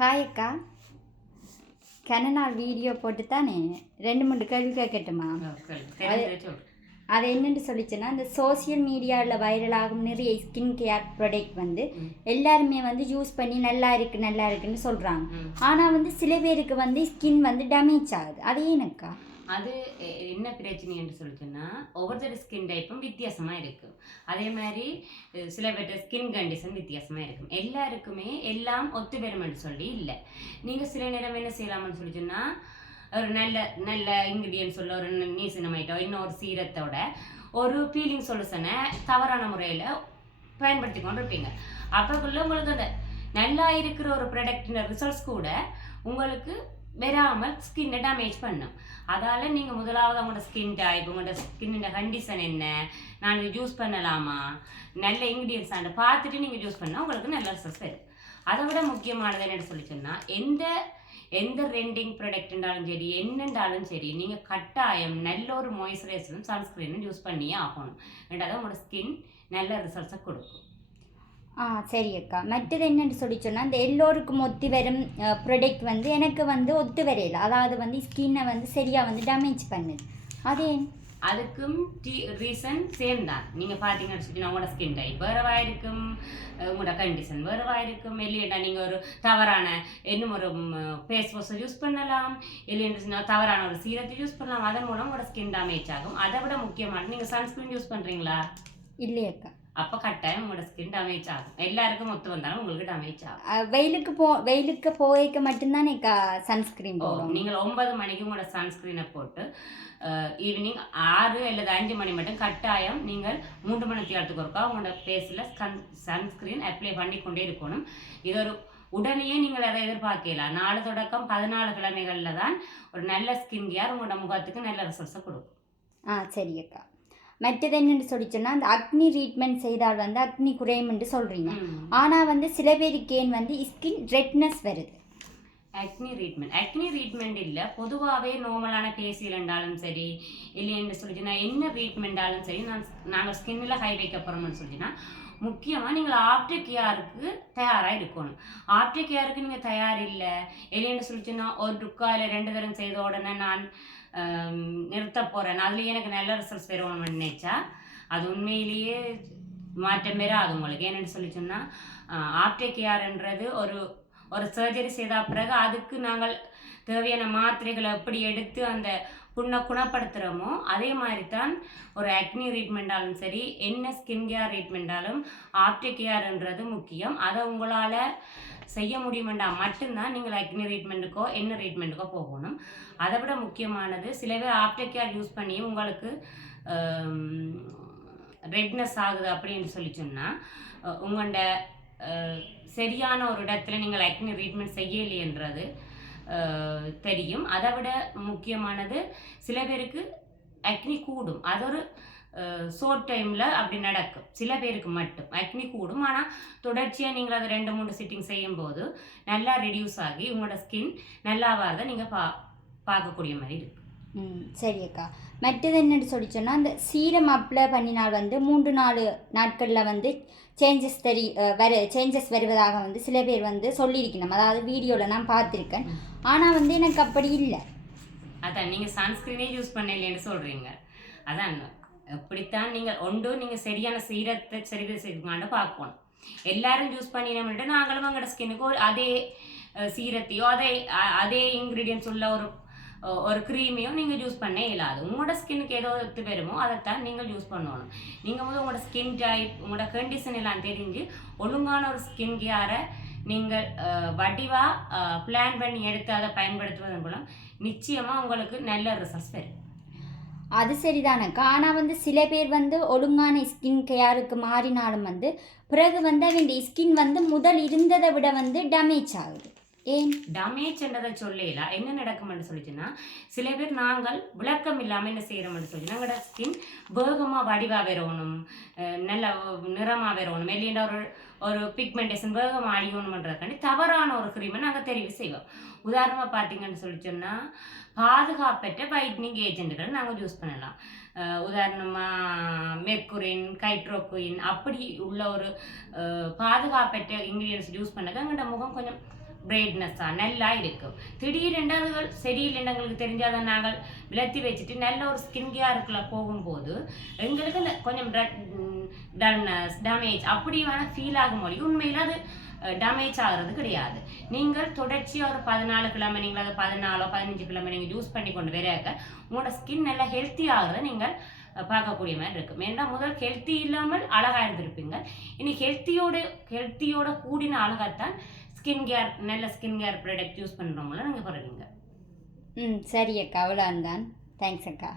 Hi அக்கா, கனநாள் video போட்டு தானே 2-3 கேள்வி கேட்கட்டுமா? அது என்னென்னு சொல்லிச்சுன்னா, இந்த சோசியல் மீடியாவில் வைரல் ஆகும் நிறைய ஸ்கின் கேர் ப்ராடக்ட் வந்து எல்லாருமே வந்து யூஸ் பண்ணி நல்லா இருக்குன்னு சொல்கிறாங்க. ஆனால் வந்து சில பேருக்கு வந்து ஸ்கின் வந்து டேமேஜ் ஆகுது. அது ஏனக்கா? அது என்ன பிரச்சனை என்று சொல்லிச்சுன்னா, ஒவ்வொருத்தர் ஸ்கின் டைப்பும் வித்தியாசமாக இருக்கும். அதே மாதிரி சில பேர்ட்ட ஸ்கின் கண்டிஷன் வித்தியாசமாக இருக்கும். எல்லாருக்குமே எல்லாம் ஒத்து வருமென்று சொல்லி இல்லை. நீங்கள் சில நேரம் என்ன செய்யலாம்னு சொல்லிச்சுன்னா, ஒரு நல்ல நல்ல இன்க்ரீடியன்ட் சொல்ல ஒரு நீசினமைட்டோ இன்னொரு சீரத்தோட ஒரு பீலிங் சொல்யூஷனை தவறான முறையில் பயன்படுத்தி கொண்டு இருப்பீங்க. அப்போக்குள்ள உங்களுக்கு அந்த நல்லா இருக்கிற ஒரு ப்ராடக்டின் ரிசல்ட்ஸ் கூட உங்களுக்கு வராமல் ஸ்கின்னை டேமேஜ் பண்ணும். அதால் நீங்கள் முதலாவது உங்களோட ஸ்கின் டைப், உங்களோட ஸ்கின்னோட கண்டிஷன் என்ன, நான் இது யூஸ் பண்ணலாமா, நல்ல இன்க்ரீடியன்ஸ் பார்த்துட்டு நீங்கள் யூஸ் பண்ணால் உங்களுக்கு நல்ல ரிசல்ட்ஸ் வரும். அதை விட முக்கியமானது என்னென்னு சொல்லி சொன்னால், எந்த ரெண்டிங் ப்ராடக்ட்ன்றாலும் சரி என்னென்றாலும் சரி நீங்கள் கட்டாயம் நல்ல ஒரு மாய்ஸ்சரைசரும் சன்ஸ்க்ரீனும் யூஸ் பண்ணியே ஆகணும். ரெண்டாவது உங்களோட ஸ்கின் நல்ல ரிசல்ட்ஸை கொடுக்கும். சரி அக்கா. மற்றது என்னென்னு சொல்லி சொன்னால், இந்த எல்லோருக்கும் ஒத்து வரும் ப்ராடக்ட் வந்து எனக்கு வந்து ஒத்து வரையில, அதாவது வந்து ஸ்கின்னை வந்து சரியாக வந்து டேமேஜ் பண்ணுது. அதே அதுக்கும் ரீசன் சேம் தான். நீங்கள் பார்த்தீங்கன்னு வச்சுக்கோங்க, உங்களோட ஸ்கின் டைப் வேறவாக இருக்கும், உங்களோட கண்டிஷன் வேறவாக இருக்கும். இல்லையா நீங்கள் ஒரு தவறான இன்னும் ஒரு ஃபேஸ் வாஷை யூஸ் பண்ணலாம், இல்லைன்னு தவறான ஒரு சீரத்தை யூஸ் பண்ணலாம். அதன் மூலம் உங்களோட ஸ்கின் டேமேஜ் ஆகும். அதை விட முக்கியமான நீங்கள் சன்ஸ்க்ரீன் யூஸ் பண்ணுறீங்களா? இல்லையக்கா. அப்போ கட்டாயம் உங்களோட ஸ்கின் டேமேஜ் ஆகும். எல்லாருக்கும் ஒத்து வந்தாலும் உங்களுக்கு டேமேஜ் ஆகும். வெயிலுக்கு போய்க்க மட்டும்தானே சன்ஸ்கிரீன் போடும். நீங்கள் 9 மணிக்கு உங்களோட சன்ஸ்கிரீனை போட்டு ஈவினிங் 6 அல்லது 5 மணி மட்டும் கட்டாயம் நீங்கள் 3 மணி நேரத்துக்கு ஒருக்கா உங்களோட ஃபேஸில் சன்ஸ்கிரீன் அப்ளை பண்ணி கொண்டே இருக்கணும். இது ஒரு உடனே நீங்கள் அதை எதிர்பார்க்கலாம். 4 தொடக்கம் 14 கிழமைகளில் தான் ஒரு நல்ல ஸ்கின் கேர் உங்களோட முகத்துக்கு நல்ல ரிசல்ட்ஸை கொடுக்கும். சரி அக்கா. மற்றது என்னென்னு சொல்லி சொன்னால், அந்த அக்னி ட்ரீட்மெண்ட் செய்தால் வந்து அக்னி குறையும்னு சொல்கிறீங்க. ஆனால் வந்து சில பேருக்கு ஏன் வந்து ஸ்கின் ரெட்னஸ் வருது? அக்னி ட்ரீட்மெண்ட் இல்லை, பொதுவாகவே நார்மலான ஃபேஷியல் இருந்தாலும் சரி, இல்லைன்னு சொல்லிச்சுன்னா என்ன ட்ரீட்மெண்ட்டாலும் சரி, நாங்கள் ஸ்கின்னில் ஹை வைக்க போகிறோம்னு சொல்லிச்சுன்னா முக்கியமாக நீங்கள் ஆஃப்டர் கேருக்கு தயாராக இருக்கணும். ஆஃப்டர் கேருக்கு நீங்கள் தயார் இல்லை, இல்லைன்னு சொல்லிச்சுன்னா ஒரு ருக்காயில் 2 தரம் செய்த உடனே நான் நிறுத்த போகிறேன், அதுலேயே எனக்கு நல்ல ரிசல்ட்ஸ் பெறணும்னு நினைச்சா அது உண்மையிலேயே மாற்றம் பெறாது உங்களுக்கு. ஏன்னு சொல்லி சொன்னால், ஆஃப்டர் கேர்ன்றது ஒரு சர்ஜரி செய்த பிறகு அதுக்கு நாங்கள் தேவையான மாத்திரைகளை எப்படி எடுத்து அந்த புண்ணை குணப்படுத்துகிறோமோ அதே மாதிரி தான் ஒரு அக்னி ட்ரீட்மெண்ட்டாலும் சரி என்ன ஸ்கின் கேர் ட்ரீட்மெண்ட்டாலும் ஆஃப்டர் கேர்ன்றது முக்கியம். அதை உங்களால் செய்ய முடியுமெண்டா மட்டும்தான் நீங்கள் அக்னி ட்ரீட்மெண்ட்டுக்கோ என்ன ட்ரீட்மெண்ட்டுக்கோ போகணும். அதை விட முக்கியமானது, சில பேர் ஆஃப்டர் கேர் யூஸ் பண்ணி உங்களுக்கு ரெட்னஸ் ஆகுது அப்படின்னு சொல்லி சொன்னால் உங்களோட சரியான ஒரு இடத்துல நீங்கள் அக்னி ட்ரீட்மெண்ட் செய்யலைன்றது தெரியும். அதை விட முக்கியமானது, சில பேருக்கு அக்னி கூடும். அது ஒரு ஷார்ட் டைமில் அப்படி நடக்கும். சில பேருக்கு மட்டும் அக்னி கூடும். ஆனால் தொடர்ச்சியாக நீங்கள் அதை 2-3 சிட்டிங் செய்யும்போது நல்லா ரெடியூஸ் ஆகி உங்களோட ஸ்கின் நல்லா வரதை நீங்கள் பார்க்கக்கூடிய மாதிரி இருக்கு. சரி அக்கா. மற்றது என்னென்னு சொல்லி சொன்னால், அந்த சீரம் அப்ளை பண்ணினால் வந்து 3-4 நாட்களில் வந்து சேஞ்சஸ் வருவதாக வந்து சில பேர் வந்து சொல்லியிருக்கணும். அதாவது வீடியோவில் நான் பார்த்துருக்கேன். ஆனால் வந்து எனக்கு அப்படி இல்லை. அதான் நீங்கள் சன்ஸ்க்ரீனே யூஸ் பண்ணலைன்னு சொல்கிறீங்க. அதான் எப்படித்தான் நீங்கள் சரியான சீரத்தை செய்யுமான்னு பார்க்கணும். எல்லாரும் யூஸ் பண்ணினோம்ட்டு நாங்களும் எங்களோட ஸ்கின்னுக்கு அதே சீரத்தையோ அதே இன்க்ரீடியன்ஸ் உள்ள ஒரு க்ரீமையும் நீங்கள் யூஸ் பண்ண இயலாது. உங்களோட ஸ்கின்னுக்கு ஏதோ ஒத்து வருமோ அதைத்தான் நீங்கள் யூஸ் பண்ணணும். நீங்கள் வந்து உங்களோட ஸ்கின் டைப் உங்களோட கண்டிஷன் எல்லாம் தெரிஞ்சு ஒழுங்கான ஒரு ஸ்கின் கேரை நீங்கள் வடிவாக பிளான் பண்ணி எடுத்து அதை பயன்படுத்துவதன் மூலம் நிச்சயமாக உங்களுக்கு நல்ல ரிசல்ட்ஸ் வரும். அது சரிதானக்கா. ஆனால் வந்து சில பேர் வந்து ஒழுங்கான ஸ்கின் கேருக்கு மாறினாலும் வந்து பிறகு வந்து அவங்க ஸ்கின் வந்து முதல் இருந்ததை விட வந்து டேமேஜ் ஆகுது. ஏன் டேமேஜ்ன்றதை சொல்லலாம். என்ன நடக்கும்னு சொல்லிச்சுன்னா, சில பேர் நாங்கள் விளக்கம் இல்லாமல் என்ன செய்கிறோம்னு சொல்லி எங்களோட ஸ்கின் வேகமாக வடிவாக வரணும், நல்ல நிறமாக வரணும், இல்லைன்னா ஒரு பிக்மெண்டேஷன் வேகமாக அழியணுன்றதுக்காண்டி தவறான ஒரு க்ரீமை நாங்கள் தெரிவு செய்வோம். உதாரணமாக பார்த்தீங்கன்னு சொல்லி சொன்னால், பாதுகாப்பற்ற வைட்னிங் ஏஜென்ட்டுகளை நாங்கள் யூஸ் பண்ணலாம். உதாரணமாக மெர்க்குரின், ஹைட்ரோகுயின் அப்படி உள்ள ஒரு பாதுகாப்பற்ற இன்க்ரீடியன்ஸ் யூஸ் பண்ணது எங்களோட முகம் கொஞ்சம் பிரைட்னஸ்ஸாக நல்லா இருக்கும். திடீரென்று அதுகள் சரியில்லைன்னு எங்களுக்கு தெரிஞ்சாதான் நாங்கள் விளத்தி வச்சுட்டு நல்ல ஒரு ஸ்கின் கேருக்குள்ளே போகும்போது எங்களுக்கு அந்த கொஞ்சம் டல்னஸ் டேமேஜ் அப்படியான ஃபீல் ஆகும் மொழி உண்மையில் அது டேமேஜ் ஆகிறது கிடையாது. நீங்கள் தொடர்ச்சியாக ஒரு 14 கிழமை நீங்கள் அதை 14 15 கிழமை நீங்கள் யூஸ் பண்ணி கொண்டு வராக்க உங்களோட ஸ்கின் நல்லா ஹெல்த்தி ஆகிறத நீங்கள் பார்க்கக்கூடிய மாதிரி இருக்கும். ஏன்னா முதல் ஹெல்த்தி இல்லாமல் அழகாக இருந்திருப்பீங்க. இனி ஹெல்த்தியோட கூடின அழகாத்தான் ஸ்கின் கேர் நல்ல ஸ்கின் கேர் ப்ராடக்ட் யூஸ் பண்ணுறவங்கள நீங்கள் போகிறீங்க. சரி அக்கா, அவ்வளோதான். தேங்க்ஸ் அக்கா.